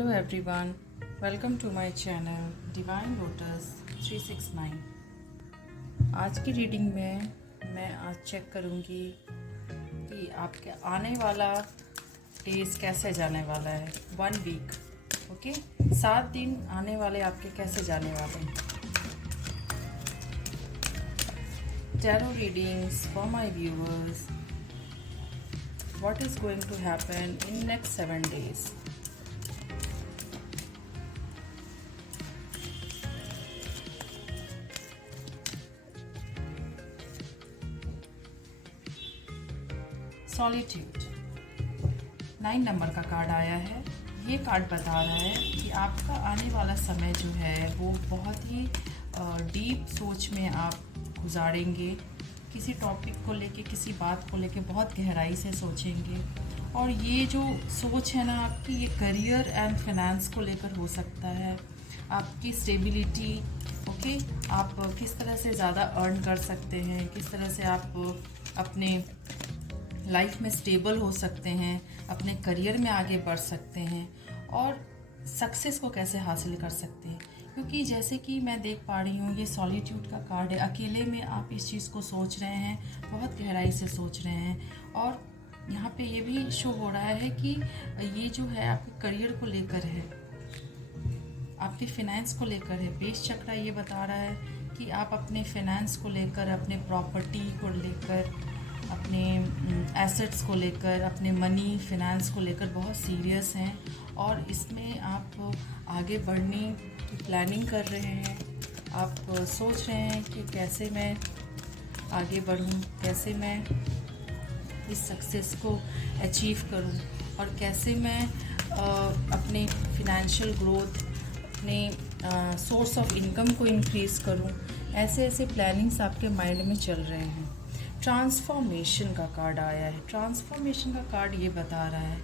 Hello everyone, welcome to my channel Divine Lotus 369। आज की reading में मैं आज चेक करूँगी कि आपके आने वाला डेज कैसे जाने वाला है। 1 वीक, ओके, 7 दिन आने वाले आपके कैसे जाने वाले हैं। Tarot readings for my viewers, what is going to happen in next 7 days। Solitude 9 number का कार्ड आया है। ये कार्ड बता रहा है कि आपका आने वाला समय जो है वो बहुत ही डीप सोच में आप गुजारेंगे। किसी टॉपिक को लेके, किसी बात को लेके बहुत गहराई से सोचेंगे। और ये जो सोच है ना आपकी, ये करियर एंड फाइनेंस को लेकर हो सकता है। आपकी स्टेबिलिटी, ओके, आप किस तरह से ज़्यादा अर्न कर सकते हैं, किस तरह से आप अपने लाइफ में स्टेबल हो सकते हैं, अपने करियर में आगे बढ़ सकते हैं और सक्सेस को कैसे हासिल कर सकते हैं। क्योंकि जैसे कि मैं देख पा रही हूँ, ये सॉलिट्यूड का कार्ड है। अकेले में आप इस चीज़ को सोच रहे हैं, बहुत गहराई से सोच रहे हैं। और यहाँ पे ये भी शो हो रहा है कि ये जो है आपके करियर को लेकर है, आपके फाइनेंस को लेकर है। बेस चक्र ये बता रहा है कि आप अपने फाइनेंस को लेकर, अपने प्रॉपर्टी को लेकर, अपने एसेट्स को लेकर, अपने मनी फाइनेंस को लेकर बहुत सीरियस हैं। और इसमें आप आगे बढ़ने की प्लानिंग कर रहे हैं। आप सोच रहे हैं कि कैसे मैं आगे बढ़ूं, कैसे मैं इस सक्सेस को अचीव करूं और कैसे मैं अपने फिनेंशियल ग्रोथ, अपने सोर्स ऑफ इनकम को इंक्रीज़ करूं। ऐसे ऐसे प्लानिंग्स आपके माइंड में चल रहे हैं। ट्रांसफॉर्मेशन का कार्ड आया है। ट्रांसफॉर्मेशन का कार्ड ये बता रहा है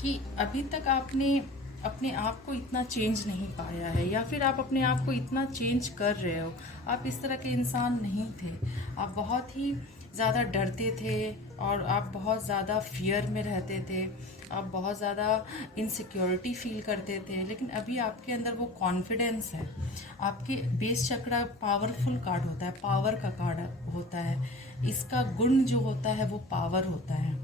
कि अभी तक आपने अपने आप को इतना चेंज नहीं पाया है, या फिर आप अपने आप को इतना चेंज कर रहे हो। आप इस तरह के इंसान नहीं थे। आप बहुत ही ज़्यादा डरते थे और आप बहुत ज़्यादा फियर में रहते थे। आप बहुत ज़्यादा इनसिक्योरिटी फील करते थे। लेकिन अभी आपके अंदर वो कॉन्फिडेंस है। आपके बेस चक्र पावरफुल कार्ड होता है, पावर का कार्ड होता है। इसका गुण जो होता है वो पावर होता है।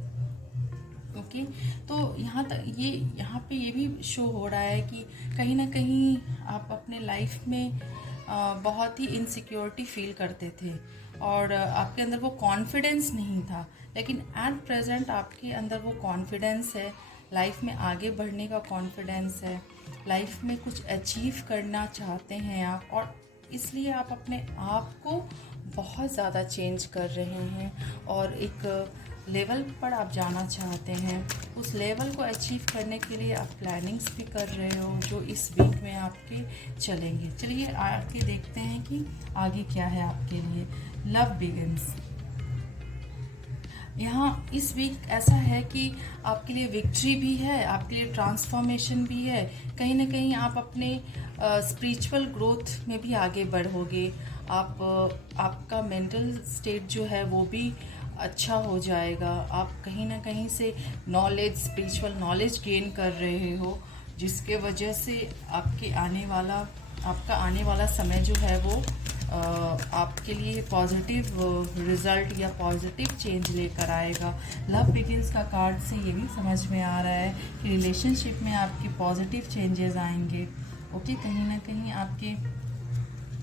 ओके, तो यहाँ पे ये भी शो हो रहा है कि कहीं ना कहीं आप अपने लाइफ में बहुत ही इनसिक्योरिटी फील करते थे और आपके अंदर वो कॉन्फिडेंस नहीं था। लेकिन एट प्रेजेंट आपके अंदर वो कॉन्फिडेंस है। लाइफ में आगे बढ़ने का कॉन्फिडेंस है। लाइफ में कुछ अचीव करना चाहते हैं आप, और इसलिए आप अपने आप को बहुत ज़्यादा चेंज कर रहे हैं और एक लेवल पर आप जाना चाहते हैं। उस लेवल को अचीव करने के लिए आप प्लानिंग्स भी कर रहे हो, जो इस वीक में आपके चलेंगे। चलिए आगे देखते हैं कि आगे क्या है आपके लिए। Love begins. यहाँ इस वीक ऐसा है कि आपके लिए विक्ट्री भी है, आपके लिए ट्रांसफॉर्मेशन भी है। कहीं ना कहीं आप अपने स्पिरिचुअल ग्रोथ में भी आगे बढ़ोगे। आपका मेंटल स्टेट जो है वो भी अच्छा हो जाएगा। आप कहीं ना कहीं से नॉलेज, स्पिरिचुअल नॉलेज गेन कर रहे हो, जिसके वजह से आपका आने वाला समय जो है वो आपके लिए पॉजिटिव रिजल्ट या पॉजिटिव चेंज लेकर आएगा। लव बिगिंस का कार्ड से ये भी समझ में आ रहा है कि रिलेशनशिप में आपकी पॉजिटिव चेंजेस आएंगे। ओके, कहीं ना कहीं आपके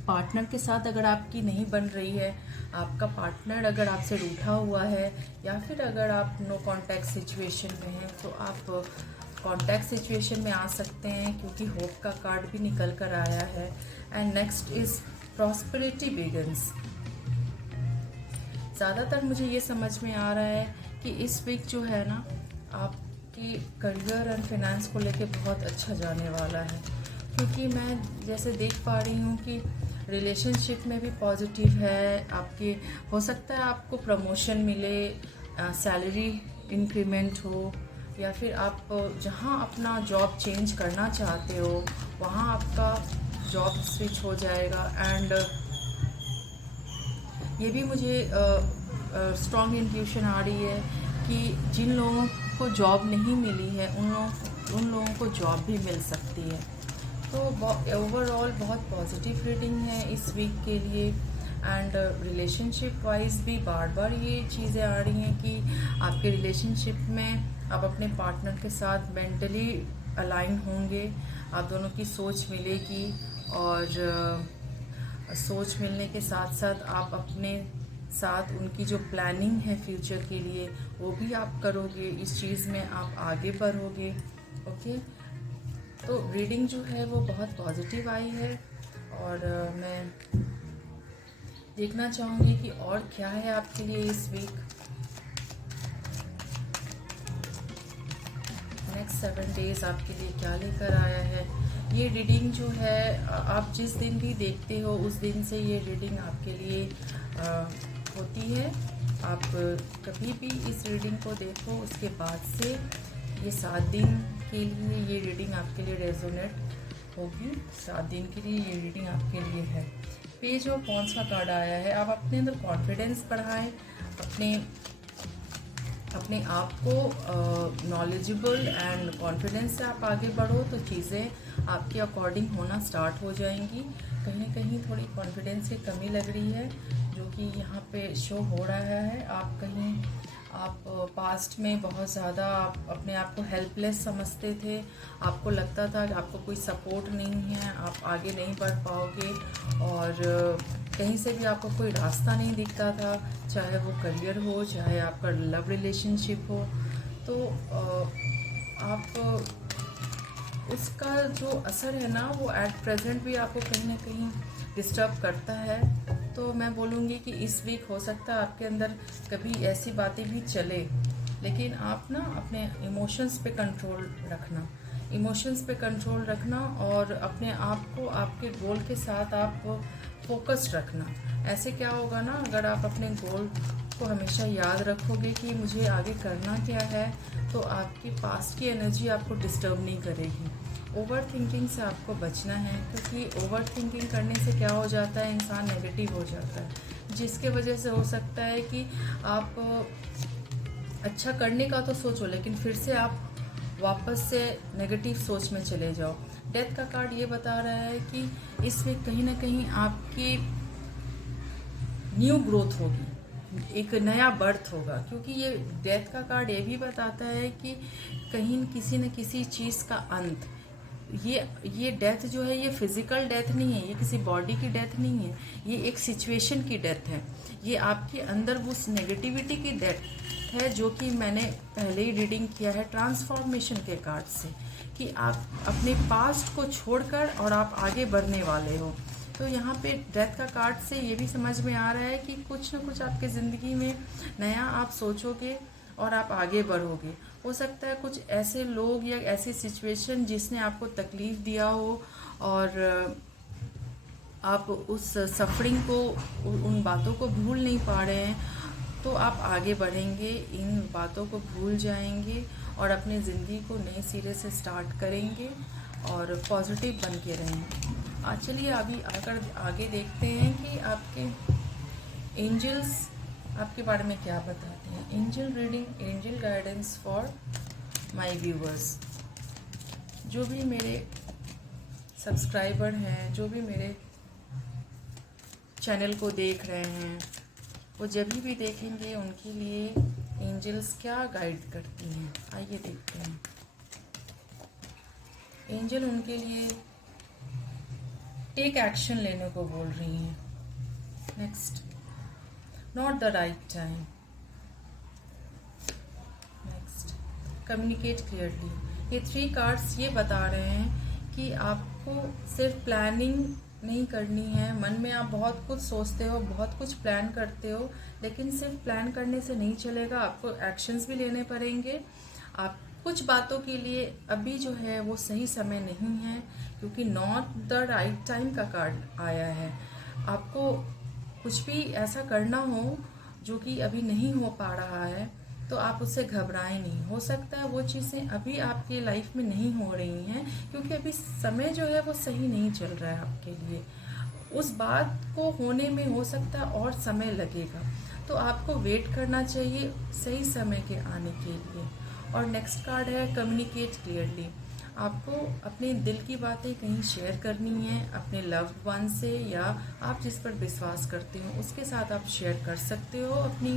पार्टनर के साथ अगर आपकी नहीं बन रही है, आपका पार्टनर अगर आपसे रूठा हुआ है, या फिर अगर आप नो कांटेक्ट सिचुएशन में हैं, तो आप कांटेक्ट सिचुएशन में आ सकते हैं, क्योंकि होप का कार्ड भी निकल कर आया है। And next is prosperity begins. ज़्यादातर मुझे ये समझ में आ रहा है कि इस वीक जो है ना, आपकी करियर एंड फाइनेंस को लेके बहुत अच्छा जाने वाला है। क्योंकि मैं जैसे देख पा रही हूँ कि रिलेशनशिप में भी पॉजिटिव है। आपके हो सकता है आपको प्रमोशन मिले, सैलरी इंक्रीमेंट हो, या फिर आप जहाँ अपना जॉब चेंज करना चाहते हो वहाँ आपका जॉब स्विच हो जाएगा। एंड ये भी मुझे स्ट्रॉन्ग इंट्यूशन आ रही है कि जिन लोगों को जॉब नहीं मिली है उन लोगों को जॉब भी मिल सकती है। तो ओवरऑल बहुत पॉजिटिव रीडिंग है इस वीक के लिए। एंड रिलेशनशिप वाइज भी बार बार ये चीज़ें आ रही हैं कि आपके रिलेशनशिप में आप अपने पार्टनर के साथ मेंटली अलाइन होंगे, आप दोनों की सोच मिलेगी, और सोच मिलने के साथ साथ आप अपने साथ उनकी जो प्लानिंग है फ्यूचर के लिए वो भी आप करोगे, इस चीज़ में आप आगे बढ़ोगे। ओके, तो रीडिंग जो है वो बहुत पॉजिटिव आई है, और मैं देखना चाहूँगी कि और क्या है आपके लिए इस वीक। नेक्स्ट 7 डेज आपके लिए क्या लेकर आया है। ये रीडिंग जो है आप जिस दिन भी देखते हो उस दिन से ये रीडिंग आपके लिए होती है। आप कभी भी इस रीडिंग को देखो उसके बाद से ये 7 दिन के लिए ये रीडिंग आपके लिए रेजोनेट होगी। 7 दिन के लिए ये रीडिंग आपके लिए है। पेज ऑफ वॉन्ड्स का कार्ड आया है। आप अपने अंदर कॉन्फिडेंस बढ़ाएं, अपने आप को नॉलेजेबल एंड कॉन्फिडेंस से आप आगे बढ़ो तो चीज़ें आपके अकॉर्डिंग होना स्टार्ट हो जाएंगी। कहीं ना कहीं थोड़ी कॉन्फिडेंस की कमी लग रही है जो कि यहाँ पे शो हो रहा है। आप पास्ट में बहुत ज़्यादा आप अपने आप को हेल्पलेस समझते थे, आपको लगता था कि आपको कोई सपोर्ट नहीं है, आप आगे नहीं बढ़ पाओगे, और कहीं से भी आपको कोई रास्ता नहीं दिखता था, चाहे वो करियर हो चाहे आपका लव रिलेशनशिप हो। तो आप उसका जो असर है ना वो एट प्रेजेंट भी आपको कहीं ना कहीं डिस्टर्ब करता है। तो मैं बोलूँगी कि इस वीक हो सकता है आपके अंदर कभी ऐसी बातें भी चले, लेकिन आप ना अपने इमोशंस पे कंट्रोल रखना और अपने आप को आपके गोल के साथ आप फोकस्ड रखना। ऐसे क्या होगा ना, अगर आप अपने गोल को हमेशा याद रखोगे कि मुझे आगे करना क्या है, तो आपकी पास्ट की एनर्जी आपको डिस्टर्ब नहीं करेगी। ओवर थिंकिंग से आपको बचना है, क्योंकि ओवर थिंकिंग करने से क्या हो जाता है, इंसान नेगेटिव हो जाता है, जिसके वजह से हो सकता है कि आप अच्छा करने का तो सोचो लेकिन फिर से आप वापस से नेगेटिव सोच में चले जाओ। डेथ का कार्ड ये बता रहा है कि इस वीक कहीं ना कहीं आपकी न्यू ग्रोथ होगी, एक नया बर्थ होगा, क्योंकि ये डेथ का कार्ड ये भी बताता है कि कहीं किसी न किसी चीज़ का अंत। ये डेथ जो है ये फिजिकल डेथ नहीं है, ये किसी बॉडी की डेथ नहीं है, ये एक सिचुएशन की डेथ है। ये आपके अंदर उस नेगेटिविटी की डेथ है जो कि मैंने पहले ही रीडिंग किया है ट्रांसफॉर्मेशन के कार्ड से, कि आप अपने पास्ट को छोड़कर और आप आगे बढ़ने वाले हो। तो यहाँ पे डेथ का कार्ड से ये भी समझ में आ रहा है कि कुछ ना कुछ आपके ज़िंदगी में नया आप सोचोगे और आप आगे बढ़ोगे। हो सकता है कुछ ऐसे लोग या ऐसी सिचुएशन जिसने आपको तकलीफ़ दिया हो और आप उस सफरिंग को, उन बातों को भूल नहीं पा रहे हैं, तो आप आगे बढ़ेंगे, इन बातों को भूल जाएंगे और अपनी ज़िंदगी को नए सिरे से स्टार्ट करेंगे और पॉजिटिव बन के रहेंगे। चलिए अभी आगे देखते हैं कि आपके एंजल्स आपके बारे में क्या बताते हैं। Angel reading, angel guidance for my viewers. जो भी मेरे सब्सक्राइबर हैं, जो भी मेरे चैनल को देख रहे हैं, वो जब भी देखेंगे उनके लिए एंजल्स क्या गाइड करती हैं, आइए देखते हैं। एंजल उनके लिए टेक एक्शन लेने को बोल रही हैं। Next, not the right time. Next, communicate clearly. ये 3 कार्ड्स ये बता रहे हैं कि आपको सिर्फ प्लानिंग नहीं करनी है। मन में आप बहुत कुछ सोचते हो, बहुत कुछ प्लान करते हो, लेकिन सिर्फ प्लान करने से नहीं चलेगा, आपको एक्शंस भी लेने पड़ेंगे। आप कुछ बातों के लिए अभी जो है वो सही समय नहीं है, क्योंकि नॉट द राइट टाइम का कार्ड आया है। आपको कुछ भी ऐसा करना हो जो कि अभी नहीं हो पा रहा है, तो आप उससे घबराएं नहीं। हो सकता है वो चीज़ें अभी आपकी लाइफ में नहीं हो रही हैं, क्योंकि अभी समय जो है वो सही नहीं चल रहा है आपके लिए। उस बात को होने में हो सकता है और समय लगेगा, तो आपको वेट करना चाहिए सही समय के आने के लिए। और नेक्स्ट कार्ड है कम्युनिकेट क्लियरली। आपको अपने दिल की बातें कहीं शेयर करनी है अपने लव्ड वन से, या आप जिस पर विश्वास करते हो उसके साथ आप शेयर कर सकते हो अपनी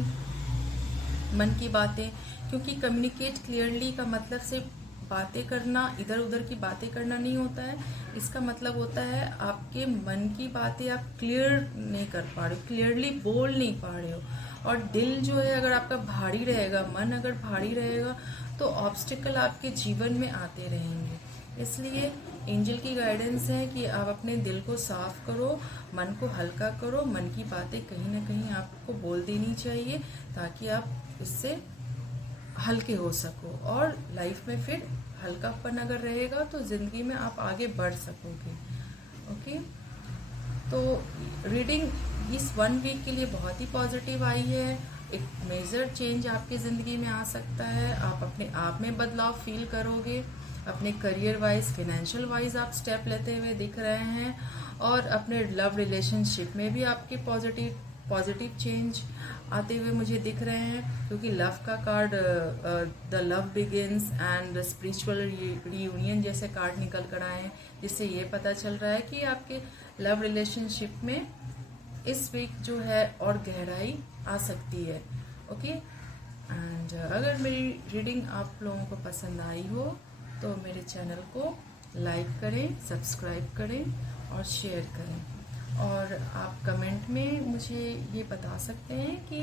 मन की बातें। क्योंकि कम्युनिकेट क्लियरली का मतलब सिर्फ बातें करना, इधर उधर की बातें करना नहीं होता है। इसका मतलब होता है आपके मन की बातें आप क्लियर नहीं कर पा रहे हो, क्लियरली बोल नहीं पा रहे हो। और दिल जो है अगर आपका भारी रहेगा, मन अगर भारी रहेगा, तो ऑब्स्टिकल आपके जीवन में आते रहेंगे। इसलिए एंजल की गाइडेंस है कि आप अपने दिल को साफ करो, मन को हल्का करो, मन की बातें कहीं ना कहीं आपको बोल देनी चाहिए ताकि आप इससे हल्के हो सको। और लाइफ में फिर हल्कापन अगर रहेगा तो ज़िंदगी में आप आगे बढ़ सकोगे। ओके, तो रीडिंग इस 1 वीक के लिए बहुत ही पॉजिटिव आई है। एक मेजर चेंज आपकी ज़िंदगी में आ सकता है, आप अपने आप में बदलाव फील करोगे, अपने करियर वाइज, फाइनेंशियल वाइज आप स्टेप लेते हुए दिख रहे हैं, और अपने लव रिलेशनशिप में भी आपके पॉजिटिव चेंज आते हुए मुझे दिख रहे हैं। क्योंकि लव का card the love begins and spiritual reunion जैसे कार्ड निकल कर आए हैं, जिससे ये पता चल रहा है कि आपके लव रिलेशनशिप में इस वीक जो है और गहराई आ सकती है। ओके, एंड अगर मेरी रीडिंग आप लोगों को पसंद आई हो तो मेरे चैनल को लाइक करें, सब्सक्राइब करें और शेयर करें। और आप कमेंट में मुझे ये बता सकते हैं कि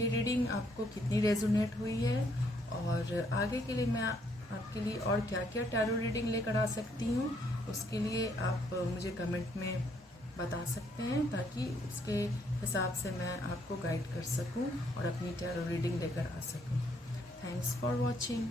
ये रीडिंग आपको कितनी रेजोनेट हुई है, और आगे के लिए मैं आपके लिए और क्या क्या टैरो रीडिंग लेकर आ सकती हूँ, उसके लिए आप मुझे कमेंट में बता सकते हैं, ताकि उसके हिसाब से मैं आपको गाइड कर सकूं और अपनी टैरो रीडिंग लेकर आ सकूं। Thanks for watching.